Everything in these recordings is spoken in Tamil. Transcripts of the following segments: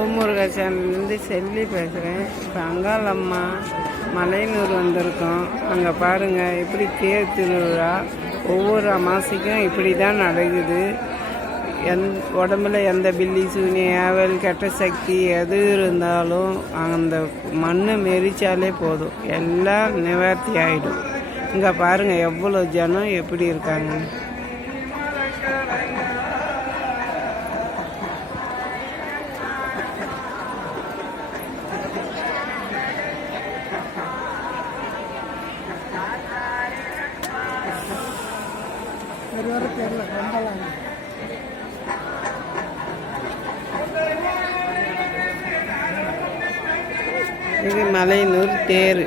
ஓமுருகா சேனல்லேருந்து செல்வி பேசுகிறேன். இப்போ அங்காளம்மா மலையனூர் வந்திருக்கோம். அங்கே பாருங்கள் எப்படி தேர் திருவிழா ஒவ்வொரு அமாவாசைக்கும் இப்படி தான் நடக்குது. உடம்புல எந்த பில்லி சூனிய ஏவல் கெட்ட சக்தி எது இருந்தாலும் அந்த மண் மெரிச்சாலே போதும், எல்லாம் நிவர்த்தி ஆகிடும். இங்கே பாருங்கள் எவ்வளோ ஜனம் எப்படி இருக்காங்க. இது மலையனூர் தேர்.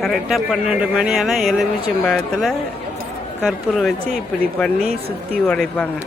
கரெக்டாக 12 மணியெல்லாம் எலுமிச்சம்பழத்தில் கற்பூரம் வச்சு இப்படி பண்ணி சுற்றி உடைப்பாங்க.